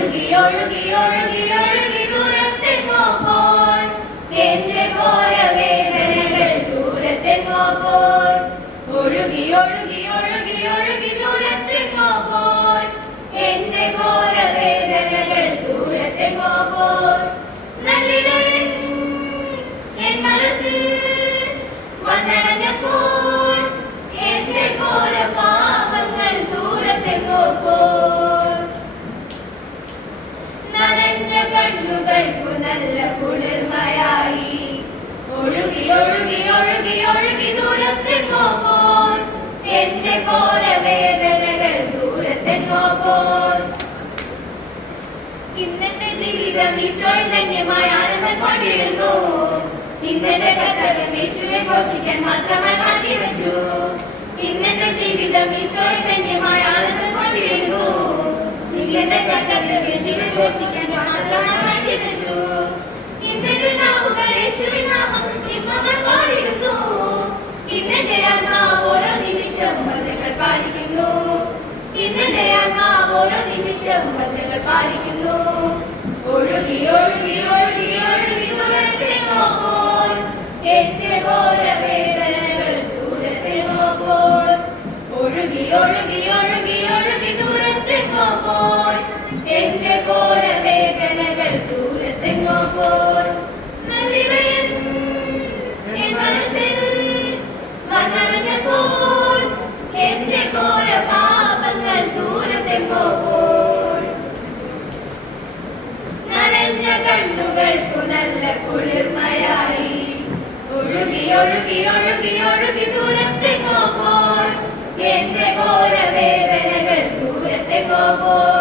ഒഴുകി ഒഴുകി ഒഴുകി ഒഴുകി ദൂരത്തെങ്ങോ പോയി എന്റെ ഘോരവേദനകൾ ദൂരത്തെങ്ങോ പോയി ഒഴുകി ഒഴുകി ഒഴുകി ഒഴുകി ദൂരത്തെങ്ങോ പോയി എന്റെ ഘോരവേദനകൾ ദൂരത്തെങ്ങോ പോയി നല്ലിടയൻ എൻ മനസ്സിൽ വന്നടഞ്ഞപ്പോൾ എന്റെ ഘോര പാപങ്ങൾ ദൂരത്തെങ്ങോ പോയി നനഞ്ഞ കണ്ണുകൾക്കു നല്ല കുളിർമയായി ഒഴുകി ഒഴുകി ഒഴുകി ഒഴുകി ദൂരത്തെങ്ങോ പോയി എന്റെ ഘോരവേദനകൾ ദൂരത്തെങ്ങോ പോയി ഇന്നെന്റെ ജീവിതം ഈശോയിൽ ധന്യമായ ആനന്ദം കൊണ്ടിരുന്നു ഇന്നെന്റെ കർത്തവ്യം യേശുവെ ഘോഷിക്കാൻ മാത്രമായി മാറ്റിവെച്ചു ഇന്നെന്റെ ജീവിതം ഈശോയിൽ ധന്യമായ ആനന്ദം കൊണ്ടിരുന്നു ഇന്നെന്റെ കർത്തവ്യം യേശുവെ ഘോഷിക്കാൻ മാത്രമായി മാറ്റിവെച്ചു ഇന്നെന്റെ നാവുകൾ യേശുവിൻ നാമം ഇമ്പങ്ങൾ പാടിടുന്നു ഇന്നെന്റെ ആത്മാവ് ഓരോ നിമിഷവും വചനങ്ങൾ പാലിക്കുന്നു ഇന്നെന്റെ ആത്മാവ് ഓരോ നിമിഷവും വചനങ്ങൾ പാലിക്കുന്നു ഒഴുകി ഒഴുകി ഒഴുകി ഒഴുകി ദൂരത്തെങ്ങോ പോയി എന്റെ ഘോരവേദനകൾ ദൂരത്തെങ്ങോ പോയി ഒഴുകി ഒഴുകി ഒഴുകി ഒഴുകി ദൂരത്തെങ്ങോ പോയി എന്റെ ഘോരവേദനകൾ ദൂരത്തെങ്ങോ പോയി നല്ലിടയൻ എൻ മനസ്സിൽ വന്നടഞ്ഞപ്പോൾ എന്റെ ഘോര പാപങ്ങൾ ദൂരത്തെങ്ങോ പോയി നനഞ്ഞ കണ്ണുകൾക്കു നല്ല കുളിർമയായി ഒഴുകി ഒഴുകി ഒഴുകി ഒഴുകി ദൂരത്തെങ്ങോ പോയി എന്റെ ഘോരവേദനകൾ ദൂരത്തെങ്ങോ പോയി